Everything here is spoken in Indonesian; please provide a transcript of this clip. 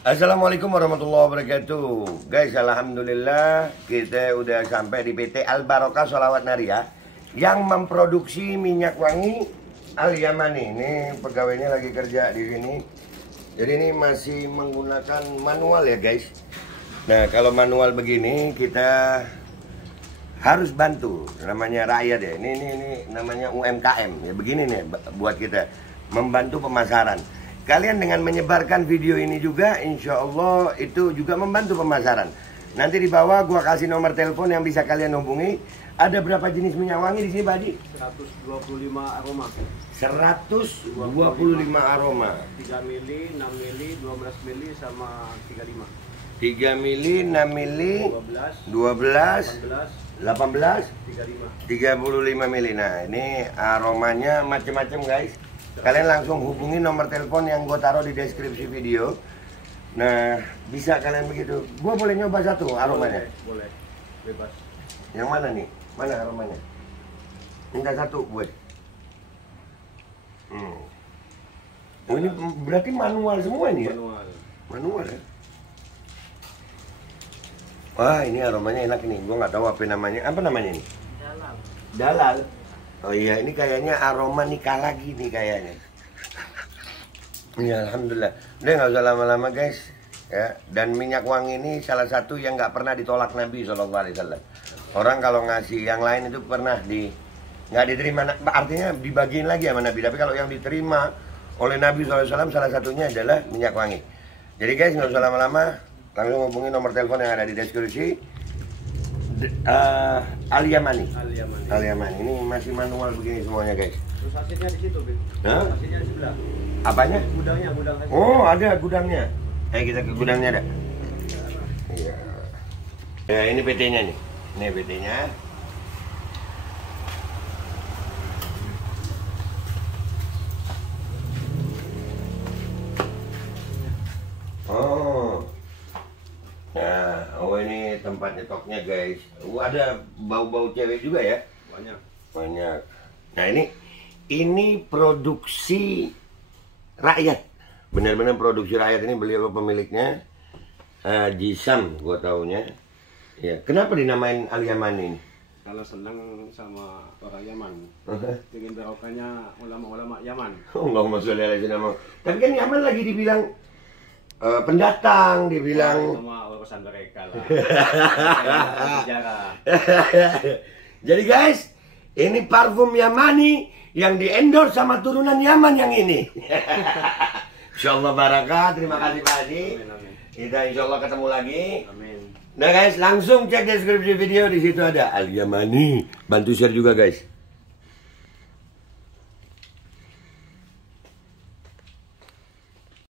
Assalamualaikum warahmatullahi wabarakatuh. Guys, alhamdulillah kita udah sampai di PT Al Barokah Sholawat Naria yang memproduksi minyak wangi Al Yamani. Ini pegawainya lagi kerja di sini. Jadi ini masih menggunakan manual ya guys. Nah, kalau manual begini kita harus bantu, namanya rakyat ya. Ini namanya UMKM ya. Begini nih buat kita membantu pemasaran. Kalian dengan menyebarkan video ini juga, insya Allah itu juga membantu pemasaran. Nanti di bawah gua kasih nomor telepon yang bisa kalian hubungi. Ada berapa jenis minyak wangi di sini, Pak Haji? 125 aroma. 125 aroma. 3 mili, 6 mili, 12 mili sama 35. 3 mili, 6 mili, 12, 18, 35 mili. Nah, ini aromanya macam-macam guys. Kalian langsung hubungi nomor telepon yang gue taruh di deskripsi video. Nah, bisa kalian begitu. Gue boleh nyoba satu aromanya? Boleh, bebas. Yang mana nih? Mana aromanya? Minta satu gue. Oh, ini berarti manual semua ini ya? Manual ya? Wah, ini aromanya enak nih. Gue nggak tahu apa namanya. Apa namanya ini? Dalal. Oh iya, ini kayaknya aroma nikah lagi nih kayaknya. Ya, alhamdulillah. Udah nggak usah lama-lama guys. Ya, dan minyak wangi ini salah satu yang nggak pernah ditolak Nabi SAW. Orang kalau ngasih yang lain itu pernah nggak diterima, artinya dibagiin lagi sama Nabi. Tapi kalau yang diterima oleh Nabi SAW salah satunya adalah minyak wangi. Jadi guys, nggak usah lama-lama, langsung hubungi nomor telepon yang ada di deskripsi. Al Yamani. Ini masih manual begini semuanya guys. Terus hasilnya di situ, Bib. Hah? Hasilnya di sebelah. Apanya? Gudang hasilnya. Oh, ada gudangnya. Kita ke gudangnya ada. Iya. Ya, ini PT-nya nih. Ini PT-nya. Oh. Nah, ini tempat nyetoknya guys. Ada bau-bau cewek juga ya? Banyak. Nah, ini produksi rakyat. Benar-benar produksi rakyat. Ini beliau pemiliknya Jisam, gua taunya. Ya, kenapa dinamain Al Yamani ini? Kalau senang sama orang Yaman. Ingin barokahnya ulama-ulama Yaman. Oh, Allahumma sholli ala sayyidina. Tapi kan Yaman lagi dibilang pendatang, dibilang sama urusan mereka lah. Jadi guys, ini parfum Yamani yang di-endorse sama turunan Yaman yang ini. Insyaallah barakah. Terima kasih Pak Haji. Kita insyaallah ketemu lagi. Amin. Nah guys, langsung cek deskripsi video, di situ ada Al Yamani. Bantu share juga guys.